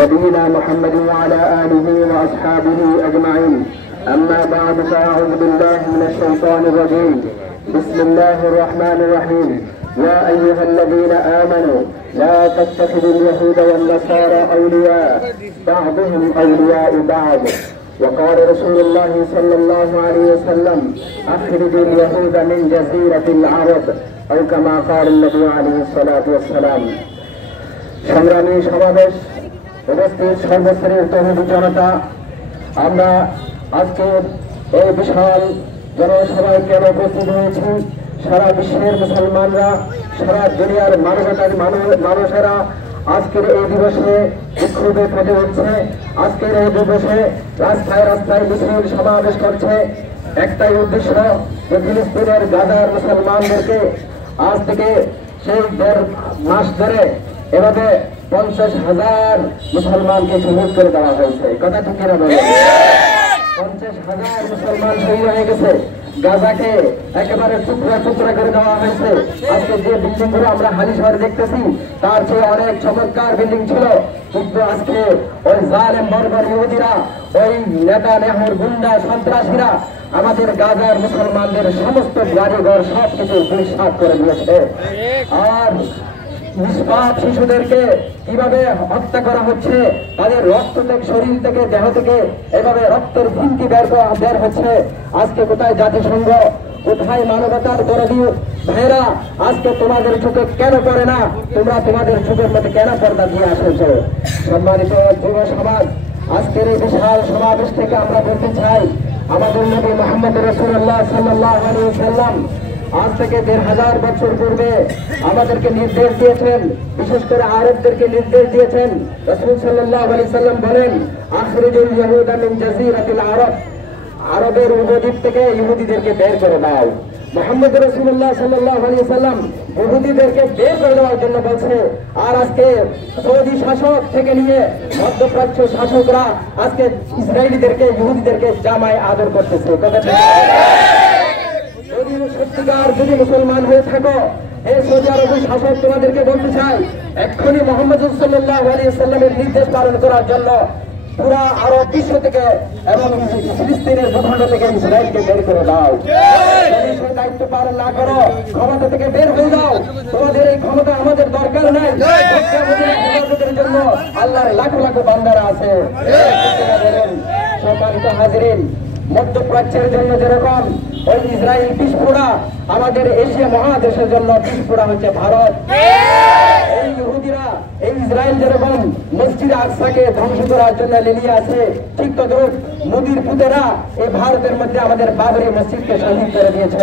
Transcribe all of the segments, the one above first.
نبينا محمد وعلى آله وأصحابه أجمعين. أما بعد فأعوذ بالله من الشيطان الرجيم. بسم الله الرحمن الرحيم. يا أيها الذين آمنوا لا تتخذوا اليهود والنصارى أولياء بعضهم أولياء بعض. وقال رسول الله صلى الله عليه وسلم أخرجوا اليهود من جزيرة العرب أو كما قال النبي عليه الصلاة والسلام. সংগ্রামী সমাবেশ উপস্থিত সর্বস্তরের তৌহিদি জনতা, আমরা আজকে এই বিশাল জনসভায় কেন উপস্থিত হয়েছি? সারা বিশ্বের মুসলমানরা, সারা দুনিয়ার মানবতার মানুষেরা আজকের এই দিবসে বিক্ষোভে ফেটে উঠছে। আজকের এই দিবসে রাস্তায় রাস্তায় মিছিল সমাবেশ করছে। একটাই উদ্দেশ্য, যে ফিলিস্তিনের গাজার মুসলমানদেরকে আজ থেকে সেই 1.5 মাস ধরে এভাবে 50,000 মুসলমানকে শহীদ করে দেওয়া হয়েছে। কথা ঠিক কিনা বলে? 50,000 মুসলমান শহীদ হয়ে গেছে। গাজাকে একেবারে টুকরা টুকরা করে দেওয়া হয়েছে। আজকে যে বিল্ডিং গুলো আমরা হালি শহরে দেখতেছি, তার চেয়ে অনেক চমৎকার বিল্ডিং ছিল, কিন্তু আজকে ওই জালেম বর্বর ইহুদিরা, ওই নেতানিয়াহুর গুন্ডা সন্ত্রাসীরা আমাদের গাজার মুসলমানদের সমস্ত বাড়িঘর সবকিছু ধূলিসাৎ করে দিয়েছে। আর নিষ্পাপ শিশুদেরকে কিভাবে হত্যা করা হচ্ছে, তাদের রক্ত থেকে, শরীর থেকে, দেহ থেকে এভাবে রক্তের ফিনকি বের হচ্ছে। আজকে কোথায় জাতিসংঘ, কোথায় মানবতার দরদি ভাইরা? আজকে তোমাদের চোখে কেন পড়ে না? তোমরা তোমাদের চোখের মধ্যে কেন পর্দা দিয়ে আসেছো? সম্মানিত যুব সমাজ, আজকের এই বিশাল সমাবেশ থেকে আমরা বলতে চাই, আমাদের নবী মুহাম্মদ রাসূলুল্লাহ সাল্লাল্লাহু আলাইহি ওয়াসাল্লাম আজ থেকে 1,500 বছর পূর্বে আমাদেরকে নির্দেশ দিয়েছেন, বিশেষ করে আরবদেরকে নির্দেশ দিয়েছেন। রাসূল সাল্লাল্লাহু আলাইহি ওয়াসাল্লাম বলেন, আখরিজুল ইয়াহুদা মিন জাযীরাতিল আরব, আরবের উপদ্বীপ থেকে ইহুদিদেরকে বের করে দাও। মুহাম্মদ রাসূলুল্লাহ সাল্লাল্লাহু আলাইহি ওয়াসাল্লাম ইহুদিদেরকে বের করে দেওয়ার জন্য বলছে। আর আজকে সৌদি শাসক থেকে নিয়ে মধ্যপ্রাচ্য শাসকরা আজকে ইসরায়েলিদেরকে, ইহুদিদেরকে জামায় আদর করতেছে। সত্যিকার যদি মুসলমান হয়ে থাকো, এই সৌদি আরবের শাসক তোমাদেরকে বলতে চাই, এক্ষুনি মুহাম্মদ সাল্লাল্লাহু আলাইহি ওয়াসাল্লামের নির্দেশ পালন করার জন্য পুরা আরব বিশ্ব থেকে এবং ফিলিস্তিনের ভূখণ্ড থেকে ইসরায়েলকে বের করে দাও। যদি সেই দায়িত্ব পালন না করো, ক্ষমতা থেকে বের হয়ে যাও। তোমাদের এই ক্ষমতা আমাদের দরকার নাই। হেফাজতের জন্য আল্লাহর লাখো লাখো বান্দারা আছে। সম্মানিত হাজিরিন, মধ্যপ্রাচ্যের জন্য যেরকম ওই ইসরায়েল পিছপোড়া, আমাদের এশিয়া মহাদেশের জন্য পিছপোড়া হচ্ছে ভারত। এই ইহুদিরা, এই ইসরায়েল যেরকম মসজিদ আকসাকে ধ্বংস করার জন্য লেলিয়ে আছে, ঠিক তদ্রুপ মোদির পুতেরা এই ভারতের মধ্যে আমাদের বাবরি মসজিদকে শহীদ করে দিয়েছে।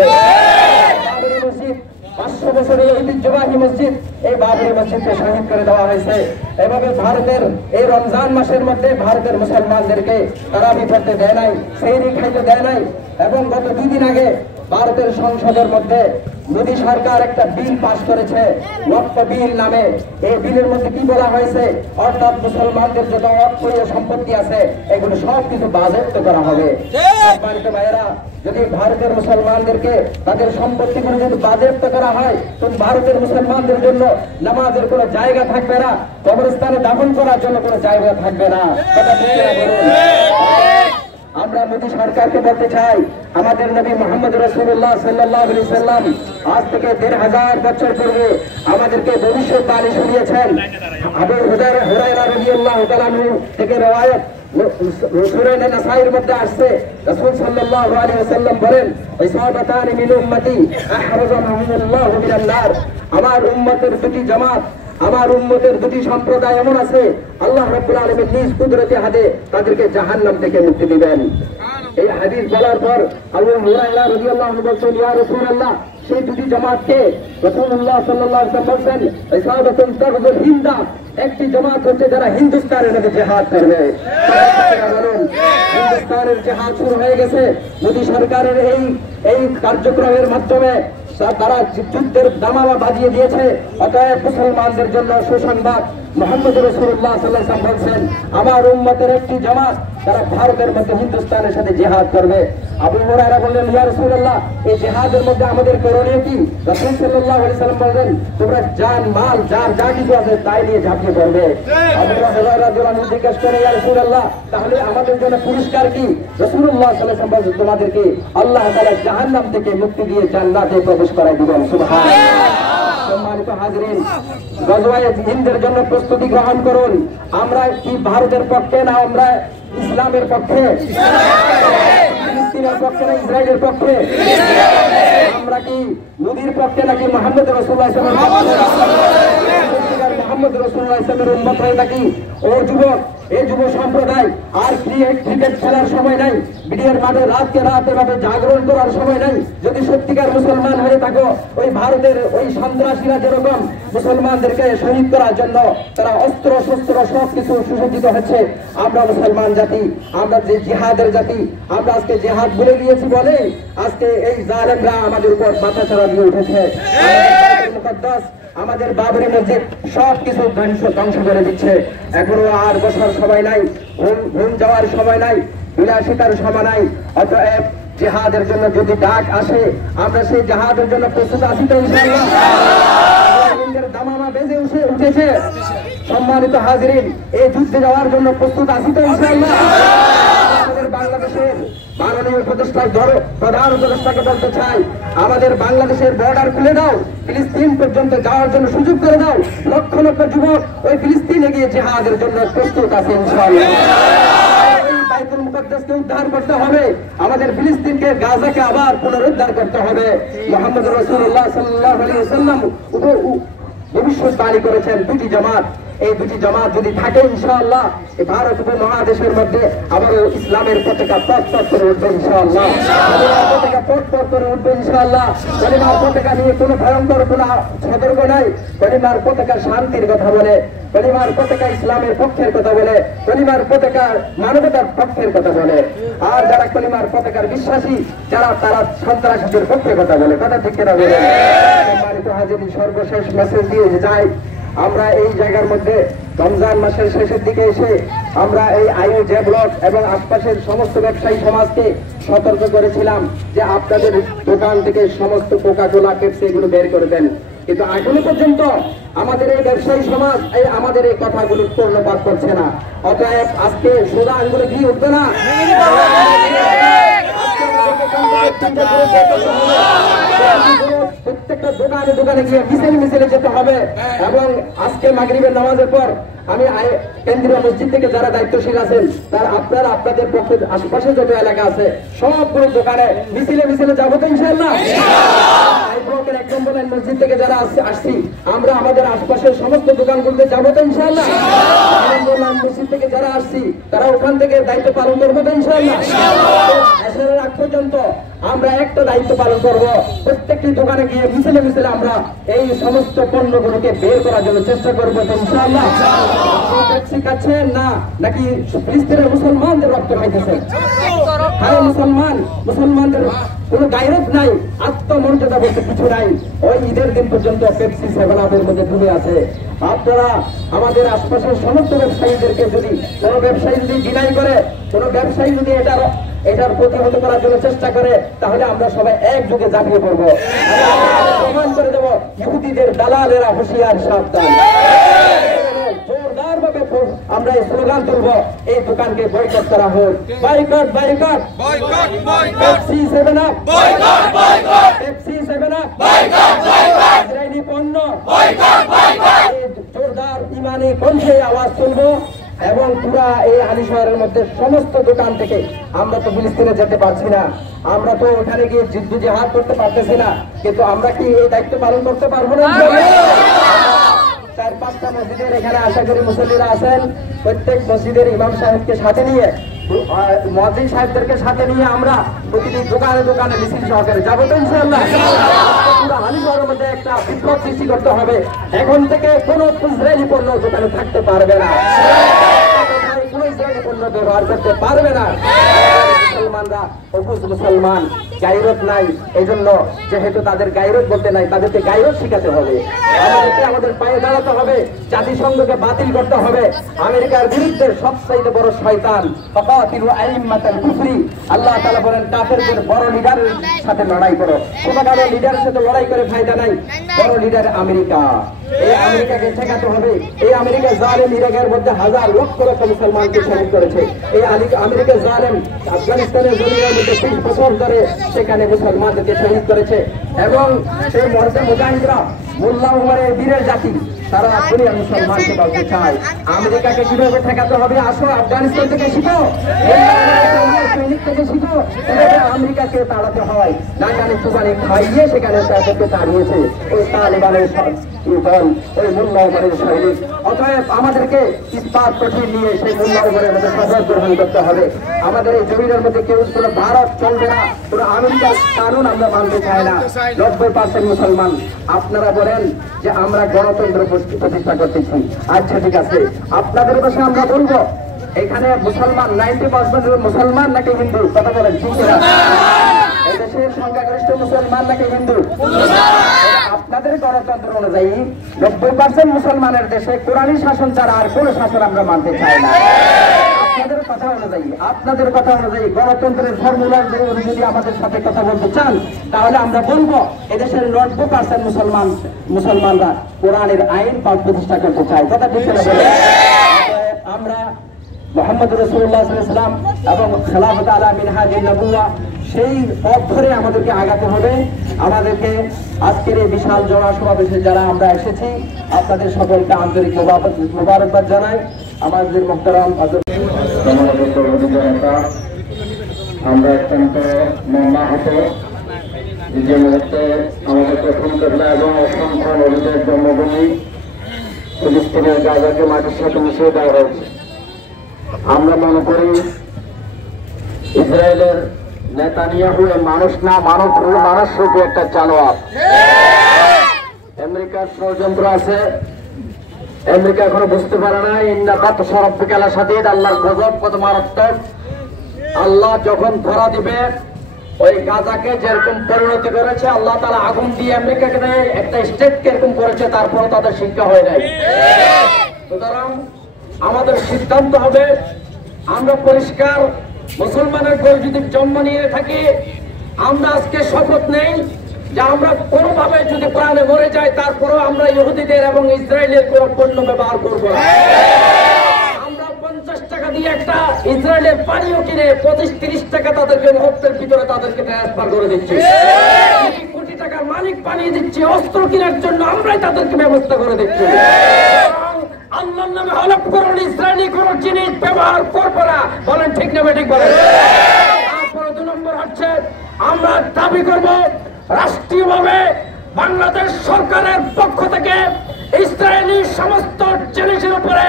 বাবরি মসজিদ 500 বছরের ঐতিহ্যবাহী মসজিদ, এই বাবরি মসজিদকে শহীদ করে দেওয়া হয়েছে। এভাবে ভারতের এই রমজান মাসের মধ্যে ভারতের মুসলমানদেরকে তারাবি পড়তে দেয় নাই, সেহরি খাইতে দেয় নাই। এবং গত 2 দিন আগে ভারতের সংসদের মধ্যে মোদী সরকার একটা বিল পাস করেছে, ওয়াকফ বিল নামে। এই বিলের মধ্যে কি বলা হয়েছে? অর্থাৎ মুসলমানদের যত অর্থনীয় সম্পত্তি আছে এগুলো সবকিছু বাজেয়াপ্ত করা হবে। সম্মানিত ভাইয়েরা, যদি ভারতের মুসলমানদেরকে তাদের সম্পত্তিগুলো যদি বাজেয়াপ্ত করা হয়, তো ভারতের মুসলমানদের জন্য নামাজের কোনো জায়গা থাকবে না, কবরস্থানে দাফন করার জন্য কোনো জায়গা থাকবে না। কথা ঠিক কিনা বলুন? আমরা মোদী সরকারকে বলতে চাই, আমাদের নবী মুহাম্মদ রাসূলুল্লাহ সাল্লাল্লাহু আলাইহি ওয়াসাল্লাম আজ থেকে 1,500 বছর পূর্বে আমাদেরকে ভবিষ্যৎবাণী শুনিয়েছেন। আবু হুরায়রা রাদিয়াল্লাহু তাআলা থেকে রওয়ায়াত সুনানে নাসাইর মধ্যে আসছে, রাসূল সাল্লাল্লাহু আলাইহি ওয়াসাল্লাম বলেন, ইসাবাতানি মিন উম্মতি আহরাজাহুমুল্লাহু মিনান নার, আমার উম্মতের দুটি জামাত, আমার উম্মতের দুটি সম্প্রদায় এমন আছে, আল্লাহ রাব্বুল আলামিন নিজ কুদরতি হাতে তাদেরকে জাহান্নাম থেকে মুক্তি দিবেন। এই হাদিস বলার পর আবু হুরায়রা রাদিয়াল্লাহু আনহু বলেন, ইয়া রাসূলুল্লাহ, সেই দুটি জামাতকে রাসূলুল্লাহ সাল্লাল্লাহু আলাইহি ওয়াসাল্লাম বলেন, ইসাবাতুন তাগযুল হিন্দা, একটি জামাত হচ্ছে যারা হিন্দুস্তানের মধ্যে জিহাদ করবে। হিন্দুস্তানের জিহাদ শুরু হয়ে গেছে মোদী সরকারের এই কার্যক্রমের মাধ্যমে। তারা যুদ্ধের দামামা বাজিয়ে দিয়েছে। অতএব মুসলমানদের জন্য সুসংবাদ, মুহাম্মদ রাসূলুল্লাহ সাল্লাল্লাহু আলাইহি ওয়াসাল্লাম বলেন, আমার উম্মতের একটি জামাত তারা ভারতের মধ্যে হিন্দুস্তানের সাথে জিহাদ করবে। আবু হুরায়রা বললেন, ইয়া রাসূলুল্লাহ, এই জিহাদের মধ্যে আমাদের করণীয় কি? রাসূল সাল্লাল্লাহু আলাইহি ওয়াসাল্লাম বলেন, তোমরা জান মাল যার যা কিছু আছে তাই নিয়ে ঝাঁপিয়ে পড়বে। আবু হুরায়রা রাদিয়াল্লাহু আনহু জিজ্ঞেস করেন, ইয়া রাসূলুল্লাহ, তাহলে আমাদের জন্য পুরস্কার কি? রাসূলুল্লাহ সাল্লাল্লাহু আলাইহি ওয়াসাল্লাম বলেন, তোমাদেরকে আল্লাহ তাআলা জাহান্নাম থেকে মুক্তি দিয়ে জান্নাতে প্রবেশ করায় দিবেন। সুবহানাল্লাহ। সম্মানিত হাজরিন, গজওয়ায়ে হিন্দের জন্য প্রস্তুতি গ্রহণ করুন। আমরা কি ভারতের পক্ষে না আমরা ইসলামের পক্ষে? ফিলিস্তিনের পক্ষে না ইসরায়েলের পক্ষে? আমরা কি নবীর পক্ষে নাকি মুহাম্মদ রাসূলুল্লাহ সাল্লাল্লাহু আলাইহি ওয়াসাল্লাম মুহাম্মদ রাসূলুল্লাহ সাল্লাল্লাহু আলাইহি ওয়াসাল্লামের উম্মত হয়ে থাকি? ও যুবক, এই যুব সম্প্রদায়, আর ক্রিকেট খেলার সময় নাই, বিডিআর মাঠে রাতকে রাত এভাবে জাগরণ করার সময় নাই। যদি সত্যিকার মুসলমান হয়ে থাকো, ওই ভারতের ওই সন্ত্রাসীরা যেরকম মুসলমানদেরকে শহীদ করার জন্য তারা অস্ত্র শস্ত্র সবকিছু সুসজ্জিত হচ্ছে, আমরা মুসলমান জাতি, আমরা যে জিহাদের জাতি, আমরা আজকে জিহাদ ভুলে গিয়েছি বলে আজকে এই জালেমরা আমাদের উপর মাথা ছাড়া দিয়ে উঠেছে। মুকদ্দাস আমাদের বাবরি মসজিদ সবকিছু ধ্বংস করে দিচ্ছে। এখনো আর বসার সময় নাই, ঘুম যাওয়ার সময় নাই, বিলাসিতার সময় নাই। অতএব জিহাদের জন্য যদি ডাক আসে, আমরা সেই জিহাদের জন্য প্রস্তুত আছি তো ইনশাআল্লাহ? দামামা বেজে উঠেছে। সম্মানিত হাজরিন, এই যুদ্ধে যাওয়ার জন্য প্রস্তুত আছি তো ইনশাআল্লাহ? আমাদের বাংলাদেশের মাননীয় প্রধান উপদেষ্টাকে বলতে চাই, আমাদের বাংলাদেশের বর্ডার খুলে দাও, ফিলিস্তিন পর্যন্ত যাওয়ার জন্য সুযোগ করে দাও। লক্ষ লক্ষ যুবক ওই ফিলিস্তিনে গিয়ে জিহাদের জন্য প্রস্তুত আছে ইনশাআল্লাহ। এই বাইতুল মুকদ্দাসকে উদ্ধার করতে হবে, আমাদের ফিলিস্তিনকে, গাজাকে আবার পুনরুদ্ধার করতে হবে। মুহাম্মদ রাসূলুল্লাহ সাল্লাল্লাহু আলাইহি ওয়াসাল্লাম ভবিষ্যৎবাণী করেছেন দুটি জামাত, এই দুটি জামাত যদি থাকে ইনশাআল্লাহ এই ভারত উপমহাদেশের মধ্যে আবারও ইসলামের পতাকা পথ করে উঠবে ইনশাআল্লাহ। পতাকা পথ করে উঠবে ইনশাআল্লাহ। কলিমার পতাকা নিয়ে কোনো ভয়ঙ্কর কোনো সতর্ক নাই। কলিমার পতাকা শান্তির কথা বলে, কলিমার পতাকা ইসলামের পক্ষের কথা বলে, কলিমার পতাকা মানবতার পক্ষের কথা বলে। আর যারা কলিমার পতাকার বিশ্বাসী, যারা তারা সন্ত্রাসীদের পক্ষে কথা বলে, কথা ঠিক কেনা বলে। সম্মানিত হাজির, সর্বশেষ মেসেজ দিয়ে যাই, আমরা এই জায়গার মধ্যে রমজান মাসের শেষের দিকে এসে আমরা এই আইও জে ব্লক এবং আশপাশের সমস্ত ব্যবসায়ী সমাজকে সতর্ক করেছিলাম যে আপনাদের দোকান থেকে সমস্ত কোকা-কোলা, পেপসি এগুলো বের করে দেন। কিন্তু এখনো পর্যন্ত আমাদের এই ব্যবসায়ী সমাজ আমাদের এই কথাগুলো কর্ণপাত করছে না। অতএব আজকে সোজা আঙ্গুলে কি উঠবে না, প্রত্যেকটা দোকানে দোকানে গিয়ে মিছিলে যেতে হবে। এবং আজকে মাগরিবের নামাজের পর আমি কেন্দ্রীয় মসজিদ থেকে যারা দায়িত্বশীল আছেন, তারা আপনারা আপনাদের পক্ষের আশেপাশে যত এলাকা আছে সবগুলো দোকানে মিছিলে যাবো তো ইনশাআল্লাহ। এক নম্বরের মসজিদ থেকে যারা আসছি, আমরা আমাদের আশপাশের সমস্ত দোকানগুলোতে যাবো তো ইনশাআল্লাহ। মসজিদ থেকে যারা আসছি তারা ওখান থেকে দায়িত্ব পালন করবো তো ইনশাআল্লাহ। আসরের আগ পর্যন্ত আমরা একটা দায়িত্ব পালন করব, প্রত্যেকটি দোকানে গিয়ে মিছিলে আমরা এই সমস্ত পণ্যগুলোকে বের করার জন্য চেষ্টা করবো তো ইনশাআল্লাহ। শিখাচ্ছেন না নাকি ফিলিস্তিনের মুসলমানদের রক্ত খাইতেছে? হ্যাঁ, মুসলমানদের কোন গায়রত নাই, আত্মমর্যাদা বলতে কিছু নাই। ওই ঈদের দিন পর্যন্ত পেপসি সেভেন-আপের মধ্যে ডুবে আছে। আপনারা আমাদের আশপাশের সমস্ত ব্যবসায়ীদেরকে, যদি কোন ব্যবসায়ী যদি ডিনাই করে, কোন ব্যবসায়ী যদি এটার প্রতিহত করার জন্য চেষ্টা করে, তাহলে আমরা সবাই একযোগে ঝাঁপিয়ে পড়বো, প্রমাণ করে দেবো ইহুদিদের দালালেরা হুঁশিয়ার, সাবধান। জোরদার ভাবে আমরা এই স্লোগান তুলবো, এই দোকানকে বয়কট করা হোক। Boycott boycott boycott boycott, Pepsi seven-up boycott boycott, Pepsi seven-up boycott boycott, Israeli পণ্য বয়কট বয়কট। জোরদার ইমানি কণ্ঠে আওয়াজ তুলবো এবং পুরা এই আলী শহরের মধ্যে সমস্ত দোকান থেকে, আমরা তো ফিলিস্তিনে যেতে পারছি না, আমরা তো ওখানে গিয়ে যুদ্ধ জিহাদ করতে পারতেছি না, কিন্তু আমরা কি এই দায়িত্ব পালন করতে পারবো না? 4-5টা মসজিদের এখানে আশা করি মুসল্লিরা আছেন, প্রত্যেক মসজিদের ইমাম সাহেবকে সাথে নিয়ে, মুয়াজ্জিন সাহেবদেরকে সাথে নিয়ে আমরা প্রতিটি দোকানে দোকানে মিছিল সহকারে যাবো তো ইনশাআল্লাহ। পুরো আলী শহরের মধ্যে একটা বিপ্লব সৃষ্টি করতে হবে। এখন থেকে কোনো ইসরায়েলি পণ্য দোকানে থাকতে পারবে না, কোনো ইসরায়েলি পণ্য ব্যবহার করতে পারবে না। মুসলমানরা অবুঝ মুসলমান, গায়রত নাই। এই জন্য যেহেতু তাদের গায়রত বলতে নাই, তাদেরকে গায়রত শিখাতে হবে। আমাদেরকে আমাদের পায়ে দাঁড়াতে হবে, জাতিসংঘকে বাতিল করতে হবে। আমেরিকার বিরুদ্ধে সবচাইতে বড় শয়তান ফাকাতিলু আইম্মাতাল কুফরি, আল্লাহ তাআলা বলেন কাফেরদের বড় লিডারের সাথে লড়াই করো। ছোটখাটো লিডারের সাথে লড়াই করে ফায়দা নাই, বড় লিডার আমেরিকা। এই আমেরিকাকে ঠেকাতে হবে। এই আমেরিকা জালেম ইরাকের মধ্যে হাজার লক্ষ লক্ষ মুসলমানকে শহীদ করেছে। এই আমেরিকা জালেম আফগানিস্তানের জমিনের মধ্যে 20 বছর ধরে সেখানে মুসলমানদেরকে শহীদ করেছে। এবং সেই মর্দে মুজাহিদরা মোল্লা উমরের বীরের জাতি, তারা দুনিয়ার মুসলমানকে বলতে চায় আমেরিকাকে কিভাবে ঠেকাতে হবে। আসো আফগানিস্তান থেকে শিখো, সৈনিক থেকে শিখো, আমেরিকাকে তাড়াতে হয়। না জানি সুবানি খাইয়ে সেখানে তাদেরকে তাড়িয়েছে ওই তালেবানের দল, ওই মোল্লা উমরের সৈনিক। অতএব আমাদেরকে ইস্পাত কঠিন নিয়ে সেই মোল্লা উমরের মধ্যে শপথ গ্রহণ করতে হবে। আমাদের এই জমিনের মধ্যে কেউ কোনো ভারত চলবে না, কোনো আমেরিকার কানুন আমরা মানতে চাই না। 90% মুসলমান। আপনারা বলেন যে আমরা গণতন্ত্র প্রতিষ্ঠা করতেছি, আচ্ছা ঠিক আছে, আপনাদের কাছে আমরা বলবো এখানে মুসলমান 90% মুসলমান নাকি হিন্দু? কথা বলেন, ঠিক আছে? এই দেশের সংখ্যাগরিষ্ঠ মুসলমান নাকি হিন্দু? আপনাদের গণতন্ত্র অনুযায়ী 90% মুসলমানের দেশে কোরআনী শাসন ছাড়া আর কোন শাসন আমরা মানতে চাই না। আপনাদের কথা অনুযায়ী গণতন্ত্রের ফর্মুলার যদি আমাদের সাথে কথা বলতে চান, তাহলে আমরা বলবো এদেশের 90% মুসলমানরা কোরআনের আইন প্রতিষ্ঠা করতে চায়। কথা ঠিক করে বলে আমরা মুহাম্মদ রাসূলুল্লাহ সাল্লাল্লাহু আলাইহি ওয়াসাল্লাম এবং খেলাফত আলা মিনহাজুন নবুওয়া সেই পথ ধরে আমাদেরকে আগাতে হবে। আমাদেরকে আজকের এই বিশাল জনসমাবেশে যারা আমরা এসেছি, আপনাদের সকলকে আন্তরিক মোবারকবাদ জানাই। আমাদের মুহতারাম আমরা অত্যন্ত মর্মাহত যে মুহূর্তে আমাদের প্রথম কেবলা এবং অসংখ্য নবীদের জন্মভূমি ফিলিস্তিনের গাজাকে মাটির সাথে মিশিয়ে দেওয়া হয়েছে। আমরা মনে করি ইসরায়েলের নেতানিয়াহু মানুষ না, মানুষ রূপে একটা জানোয়ার। আমেরিকার ষড়যন্ত্র আছে, আমেরিকা এখনো বুঝতে পারে না ইন্নাকা তুসারফিকালা শাদীদ, আল্লাহর গজব কত মারাত্মক। আল্লাহ যখন ধরা দিবে ওই গাজাকে যেরকম পরিণতি করেছে, আল্লাহ তাআলা আগুন দিয়ে আমেরিকাকে একটা স্টেটকে এরকম করেছে, তারপরে তাদের শিক্ষা হয় নাই। সুতরাং আমাদের সিদ্ধান্ত হবে, আমরা পরিষ্কার মুসলমানের ঘরে যদি জন্ম নিয়ে থাকি, আমরা আজকে শপথ নেই যে আমরা কোনোভাবে যদি প্রাণে মরে যাই, তারপরেও আমরা ইহুদিদের এবং ইসরায়েলের কোন পণ্য ব্যবহার করব না। আমরা 50 টাকা দিয়ে একটা ইসরায়েলের পানিও কিনে 25-30 টাকা তাদেরকে মুহূর্তের ভিতরে তাদেরকে ট্রান্সফার করে দিচ্ছি। কোটি টাকার মালিক বানিয়ে দিচ্ছি, অস্ত্র কেনার জন্য আমরাই তাদেরকে ব্যবস্থা করে দিচ্ছি। আল্লাহর নামে হলফ করুন, ইসরায়েলি কোন জিনিস ব্যবহার করবো না। বলেন ঠিক না ঠিক বলেন? তারপরে 2 নম্বর হচ্ছে আমরা দাবি করব রাষ্ট্রীয়ভাবে বাংলাদেশ সরকারের পক্ষ থেকে ইসরায়েলি সমস্ত জিনিসের উপরে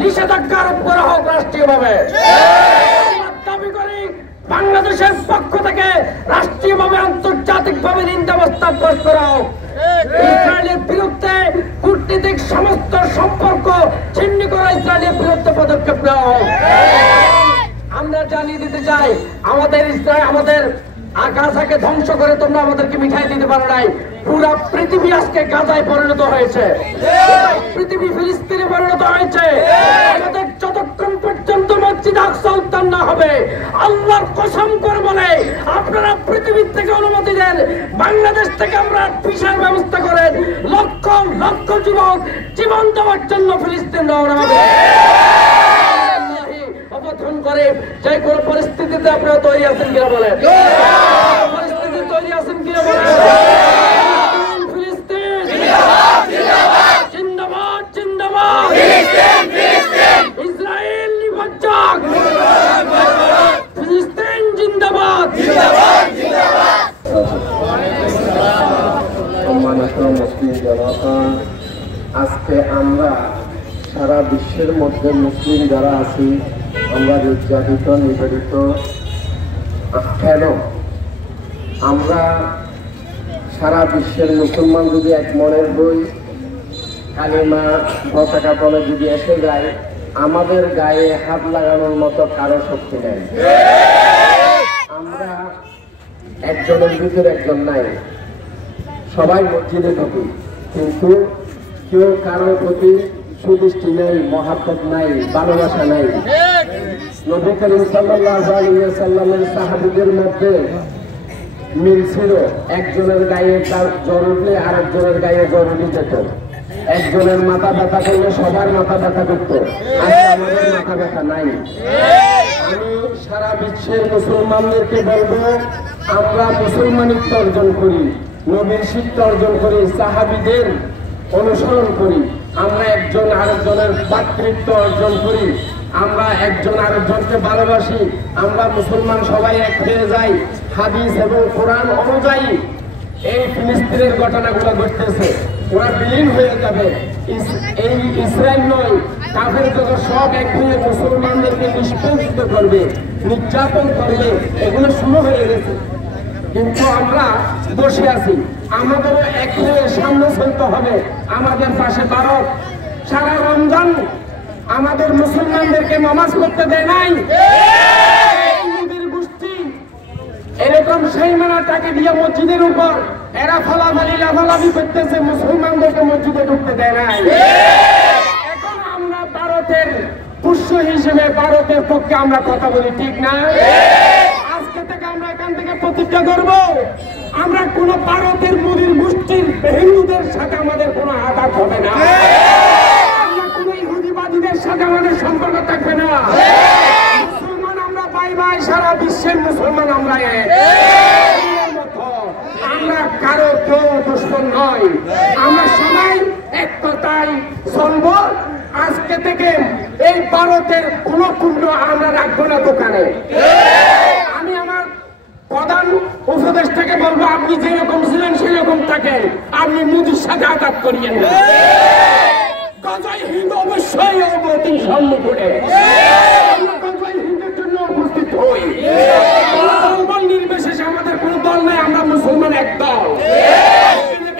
নিষেধাজ্ঞা আরোপ করা হোক রাষ্ট্রীয়ভাবে। আমরা দাবি করি বাংলাদেশের পক্ষ থেকে রাষ্ট্রীয়ভাবে আন্তর্জাতিকভাবে নিন্দা প্রস্তাব করা হোক। ইসরায়েলের বিরুদ্ধে কূটনীতিক সমস্ত সম্পর্ক ছিন্ন করা, ইসরায়েলের বিরুদ্ধে পদক্ষেপ নেওয়া হোক। আমরা জানিয়ে দিতে চাই আমাদের গাজাকে ধ্বংস করে তোমরা আমাদেরকে মিঠাই দিতে পারো নাই। পুরা পৃথিবী আজকে গাজায় পরিণত হয়েছে, পৃথিবী ফিলিস্তিনে পরিণত হয়েছে। আমাদের যতক্ষণ পর্যন্ত মসজিদ আকসা উদ্ধার না হবে, আল্লাহর কসম করে বলে আপনারা পৃথিবীর থেকে অনুমতি দেন, বাংলাদেশ থেকে আমরা ভিসার ব্যবস্থা করেন, লক্ষ লক্ষ যুবক জীবন দেওয়ার জন্য ফিলিস্তিন রওনা হবে। অবধান করে যে কোনো পরিস্থিতিতে আপনারা তৈরি আছেন কিনা বলেন? পরিস্থিতি তৈরি আছেন কিনা বলেন? ফিলিস্তিন জিন্দাবাদ, জিন্দাবাদ। ইসরায়েল নির্বাচক, ফিলিস্তিন জিন্দাবাদ। সম্মানিত মুসলিম জনতা, আজকে আমরা সারা বিশ্বের মধ্যে মুসলিম যারা আছি, আমরা নির্যাতিত নিপীড়িত। কেন? আমরা সারা বিশ্বের মুসলমান যদি এক মনের হই, কালিমা পতাকা তলে যদি এসে যায়, আমাদের গায়ে হাত লাগানোর মতো কারো শক্তি নেই। আমরা একজনের ভিতরে একজন নাই, সবাই মসজিদে ঢুকি, কিন্তু কেউ কারোর প্রতি সুদৃষ্টি নেই, মহাব্বত নাই, ভালোবাসা নাই। নবী করিম সাল্লাল্লাহু আলাইহি ওয়াসাল্লামের সাহাবীদের মধ্যে মিল ছিল, একজনের গায়ে তার জ্বর উঠলে আরেকজনের গায়ে জ্বর উঠে যেত, একজনের মাথা ব্যথা করলে সবার মাথা ব্যথা করতো। আমাদের মাথা ব্যথা নাই। আমি সারা বিশ্বের মুসলমানদেরকে বলবো, আমরা মুসলমানিত্ব অর্জন করি, নবীর শিক্ষা অর্জন করি, সাহাবীদের অনুসরণ করি, আমরা একজন আরেকজনের ভাতৃত্ব অর্জন করি, আমরা একজন আরেকজনকে ভালোবাসি, আমরা মুসলমান সবাই এক হয়ে যাই। হাদিস এবং কোরআন অনুযায়ী এই ফিলিস্তিনের ঘটনাগুলো ঘটতেছে, ওরা বিলীন হয়ে যাবে। এই ইসরায়েল নয়, কাফের যত সব এক হয়ে মুসলমানদেরকে নিষ্পেষিত করবে, নির্যাতন করবে, এগুলো শুরু হয়ে গেছে। কিন্তু আমরা বসে আছি, আমাদেরও এক হয়ে সামনে চলতে হবে। আমাদের পাশে ভারত সারা রমজান আমাদের মুসলমানদেরকে নামাজ পড়তে দেয় নাই। গোষ্ঠী এরকম সীমানা টাকা দিয়ে মসজিদের উপর এরা ফলাফলি লাফালাফি করতেছে, মুসলমানদেরকে মসজিদে ঢুকতে দেয় নাই। এখন আমরা ভারতের পুষ্য হিসেবে ভারতের পক্ষে আমরা কথা বলি, ঠিক না? আজকে থেকে আমরা এখান থেকে প্রতিজ্ঞা করব, আমরা কোন ভারতের মোদীর গোষ্ঠীর হিন্দুদের সাথে আমাদের কোনো আঘাত হবে না, আমরা কোন ইহুদিবাদীদের সাথে আমাদের সম্পর্ক থাকবে না। মুসলমান আমরা ভাই ভাই, সারা বিশ্বের মুসলমান আমরা এক। আমরা কারো কেউ দুশ্মন নয়, আমরা সবাই এক কথায় চলবো। আজকে থেকে এই ভারতের কোন পণ্য আমরা রাখবো না দোকানে। আমি আমার প্রধান উপদেষ্টাকে বলবো, আপনি যেরকম ছিলেন সেরকম থাকেন, আপনি মোদীর সাথে আঘাত করিয়েন না। গজয় হিন্দ অবশ্যই অবতীর সম্মুখে গজয় হিন্দের জন্য উপস্থিত হই। দল নির্বিশেষে আমাদের কোন দল নাই, আমরা মুসলমান এক দল,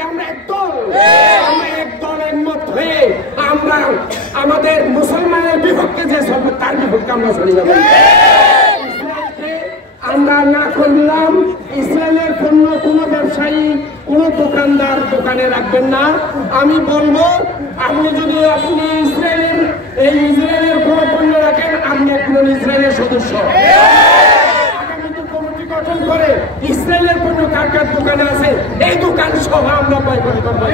আমরা এক দল, আমরা এক দলের মত হয়ে আমরা আমাদের মুসলমানের বিপক্ষে যে চলবে তার বিপক্ষে আমরা চলে যাবো। আমরা না করলাম, ইসরায়েলের পণ্য কোনো ব্যবসায়ী কোন দোকানদার দোকানে রাখবেন না। আমি বলবো, আপনি যদি ইসরায়েলের কোন পণ্য রাখেন, আপনি একজন ইসরায়েলের সদস্য। আগামীতে কমিটি গঠন করে ইসরায়েলের পণ্য কার কার দোকানে আছে এই দোকান সহ আমরা বয়কট করবো।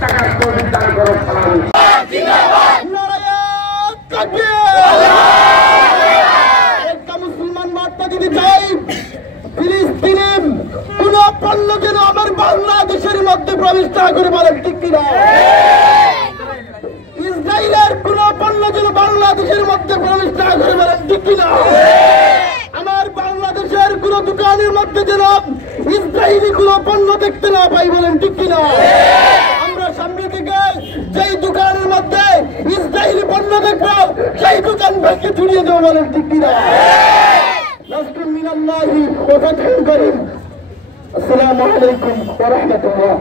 টাকার কমিটি দান করো। বাংলাদেশের মধ্যে প্রবেশ না করে বলেন ঠিক কিনা? ইসরায়েলের কোন পণ্য যেন বাংলাদেশের মধ্যে প্রবেশ না করে বলেন ঠিক কিনা? আমার বাংলাদেশের কোন দোকানের মধ্যে যেন ইসরায়েলি কোন পণ্য দেখতে না পাই বলেন ঠিক কিনা? আমরা সামনে থেকে যেই দোকানের মধ্যে ইসরায়েলি পণ্য দেখবো সেই দোকান ভেঙে ছড়িয়ে দেবো বলেন ঠিক কিনা? নাসরুম মিনাল্লাহি ওয়া ফাতহুন করিম। আসসালামু আলাইকুম ওয়া রাহমাতুল্লাহ।